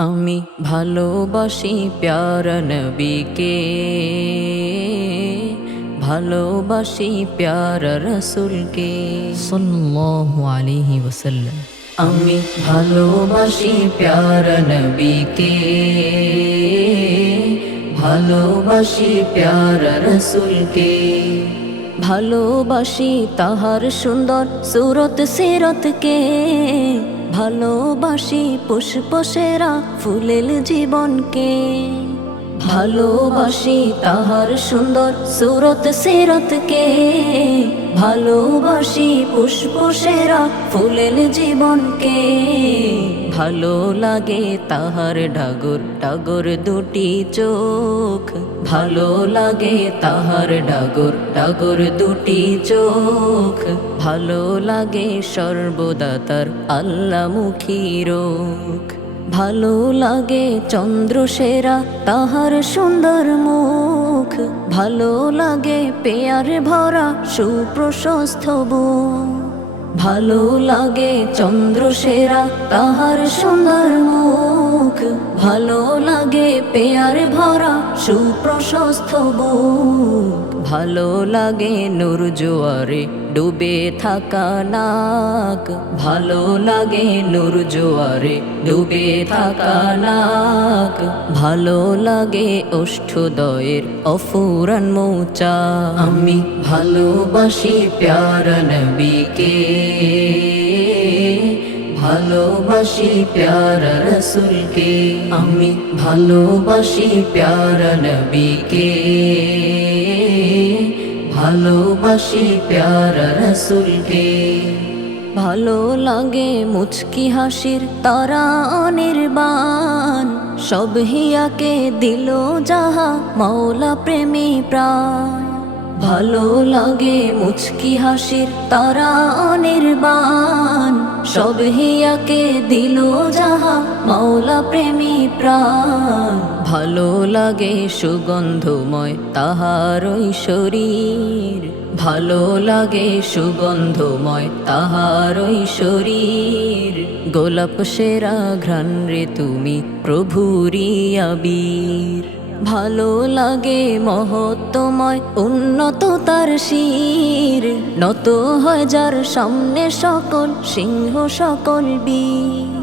আমি ভালোবাসি প্যারা নবীকে। ভালোবাসি প্যারা রসুলকে। সাল্লাল্লাহু আলাইহি আমি ভালোবাসি প্যারা নবীকে। ভালোবাসি প্যারা রসুলকে। ভালোবাসি তাহার সুন্দর সুরত সিরতকে। ভালোবাসি পুষ্পসেরা ফুলেল জীবনকে। ভালোবাসি তাহার সুন্দর সুরত সিরতকে ভালোবাসি পুষ্প সেরা ফুলেল জীবনকে ভালো লাগে তাহার ডাগর ডাগর দুটি চোখ। ভালো লাগে তাহার ডাগর ডাগর দুটি চোখ। ভালো লাগে সর্বদা তার আল্লামুখী রোখ ভালো লাগে চন্দ্র সেরা, তাহার সুন্দর মুখ। ভালো লাগে পেয়ার ভরা, সুপ্রশস্ত ভালো লাগে চন্দ্র সেরা, তাহার সুন্দর মুখ। ভালো লাগে পেয়ার ভরা, সুপ্রশস্ত বুক। ভালো লাগে নূর জোয়ারে, ডুবে থাকা নাক। ভালো লাগে নূর জোয়ারে, ডুবে থাকা নাক। ভালো লাগে ওষ্ঠদয়ের অফুরান মৌচা। আমি ভালোবাসি প্যারা নবীকে। ভালোবাসি প্যারা রসুলকে। আমি ভালোবাসি প্যারা নবীকে। ভালোবাসি প্যারা রসুলকে। ভালো লাগে মুচকি হাসির তারা অনির্বাণ। সব হিয়াকে দিল যাহা মৌলা প্রেমী প্রাণ। ভালো লাগে মুচকি হাসির তারা অনির্বাণ। সব হিয়াকে দিল যাহা মাওলা প্রেমী প্রাণ। ভালো লাগে সুগন্ধময় তাহার শরীর। ভালো লাগে সুগন্ধময় তাহার শরীর। গোলাপ সেরা ঘ্রাণ রে তুমি প্রভুরি আবির। ভালো লাগে মহত্তময় উন্নত তার শির। নত হয় যার সামনে সকল সিংহ সকল বীর।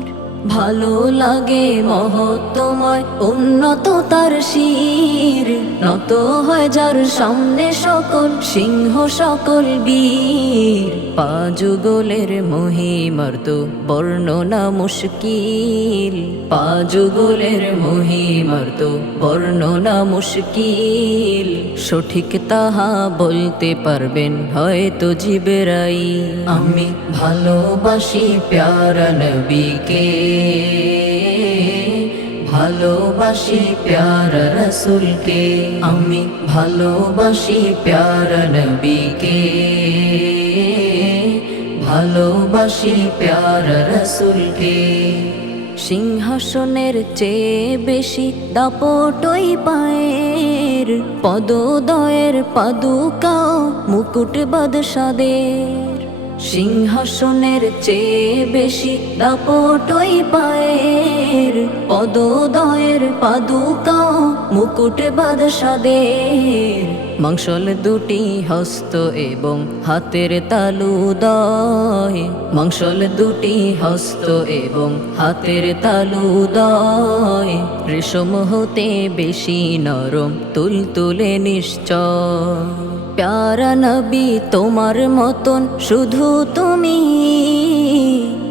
ভালো লাগে মহত্তময় উন্নত তার শির। নত হয় যার সামনে সকল, সিংহ সকল বীর। পাজুগোলের মহিমার তো বর্ণনা মুশকিল। পাজুগোলের মহিমার তো বর্ণনা মুশকিল। সঠিক তাহা বলতে পারবেন হয়তো জিবেরাই আমি ভালোবাসি প্যারা নবীকে। ভালোবাসি প্যারা রসুলকে। আমি ভালোবাসি প্যারা নবীকে। ভালোবাসি প্যারা রসুলকে। সিংহাসনের চেয়ে বেশি দাপটই পায়ের। পদোদয়ের পাদুকাও মুকুট বাদশাদের। সিংহাসনের চেয়ে বেশি দাপটই পায়ের। পদোদয়ের পাদুকা মুকুট বাদশাদের। মাংসল দুটি হস্ত এবং হাতের তালু দয় মাংসল দুটি হস্ত এবং হাতের তালু দয় রেশম হতে বেশি নরম তুল তুলে নিশ্চয়। প্যারা নবী, তোমার মতন শুধু তুমি।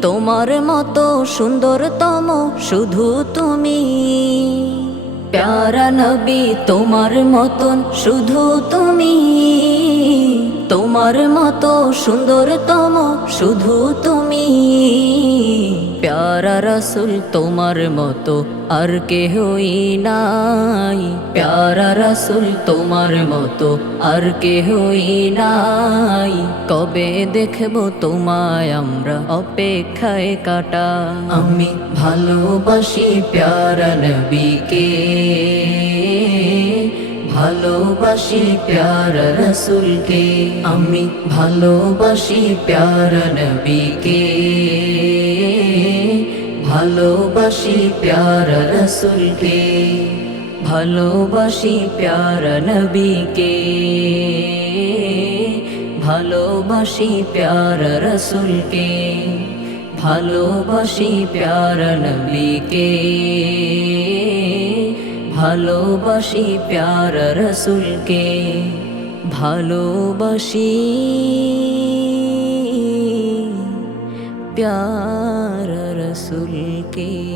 তোমার মতো সুন্দরতম শুধু তুমি। প্যারা নবী, তোমার মতন শুধু তুমি। তোমার মতো সুন্দরতম শুধু তুমি। প্যারা রসুল তোমার মতো আর কেহই নাই। প্যারা রসুল তোমার মতো আর কেহই নাই। কবে দেখব তোমায় আমরা অপেক্ষায় কাটা। আমি ভালোবাসি প্যারা নবীকে। ভালোবাসি প্যারা রসুলকে। আমি ভালোবাসি প্যারা নবীকে। ভালোবাসি প্যারা রসুলকে। ভালোবাসি প্যারা নবীকে। ভালোবাসি প্যারা রসুলকে। ভালোবাসি প্যারা নবীকে। ভালোবাসি প্যারা রসুলকে ভালোবাসি প্যারা রসুলকে